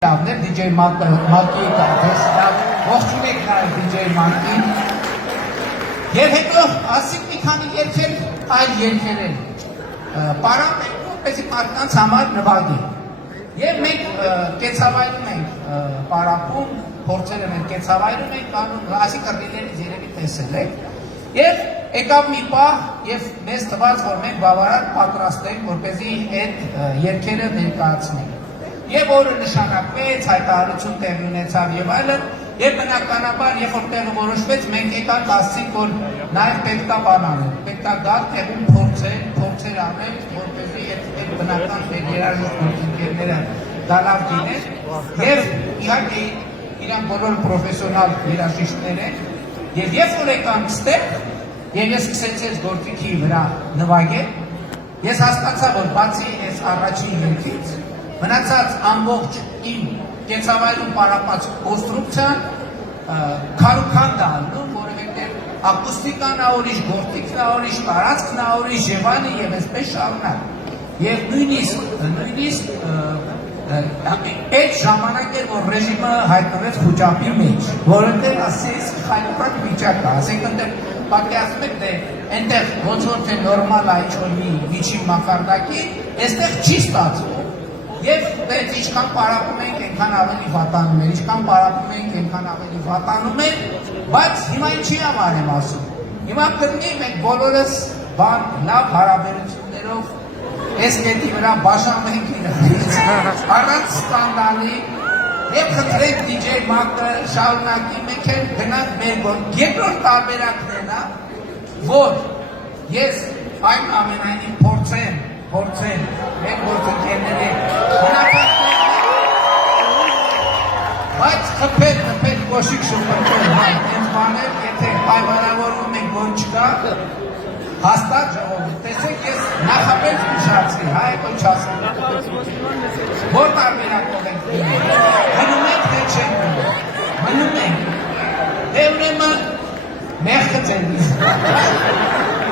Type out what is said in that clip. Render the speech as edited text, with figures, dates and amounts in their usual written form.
DJ Malki ողջունեք նաև DJ Malki-ին եւ հետո ասիկ մի քանի երգեր այլ երգեր են պարապ ենք որպեսզի մարդկանց համար նվագի եւ մենք կեցավայրում ենք պարապում փորձել ենք կեցավայրում ենք կանոն ասիկ կռիլերից երևի տեսել եք եւ եկավ մի պահ եւ մեզ թվաց որ մենք բավարար պատրաստ ենք որպեսզի այդ երգերը ներկայացնենք Եվ օրը նշանակվեց, հայտարարություն տեղի ունեցավ եւ այլն, եւ բնականաբար երբ որ տեղը որոշվեց, մենք եկանք ասցինք, որ նաեւ պետք է բան անել, պետք է գալ տեղում փորձեր անել, որպեսզի այդ բնական երաժիշտ գործընկերները դա լավ գիտեն, եւ իհարկե իրանք բոլոր պրոֆեսիոնալ երաժիշտներ են, եւ երբ որ եկանք ստեղ, եւ ես սկսեցի այս գործիքի վրա նվագել, ես հասկացա, որ բացի այս առաջին երգից Մնացած ամբողջ իմ կեցավայրում պարապած կոնստրուկցիան քարուքան դառնում, որովհետև ակուստիկան ուրիշ, գործիքն ուրիշ, տարածքն ուրիշ, Եվանի եւ այսպես շարունակ։ Եվ նույնիսկ այդ ժամանակ էր որ ռեժիմը հայտնվեց խոճապի մեջ, որովհետև ասես խայլուպակ վիճակ է, ասենք այնտեղ պատկերացնում եք դե այնտեղ ոնց որ թե նորմալ է ինչ-որ մի միջին մակարդակի, այստեղ չի ստացվում Եվ դες ինչքան պարապում ենք, այնքան ավելի վատանում էր, ինչքան պարապում ենք, այնքան ավելի վատանում էր, բայց հիմա ինչի համար եմ ասում։ Հիմա կրնի մենք բոլորս բան լավ հարաբերություններով այս կետի վրա բաժանվենք իրարից, առանց սկանդալի, եւ խնդրենք DJ Malki շարունակի, մենք էլ գնանք մեր գործ։ Երկրորդ տարբերակն է նա, որ ես այն ամենայնիվ փորձեմ մեր գործընկերների բայց խփել կոշիկ շփոթել այն բաներ, եթե պայմանավորվում ենք որ չկա, հաստատ ժողովուրդ, տեսեք ես նախապես ուշացրի, այո չասեմ, որ տարբերակով ենք մնում ենք թե չենք մնում ենք, դե ուրեմն մեղքը ձեր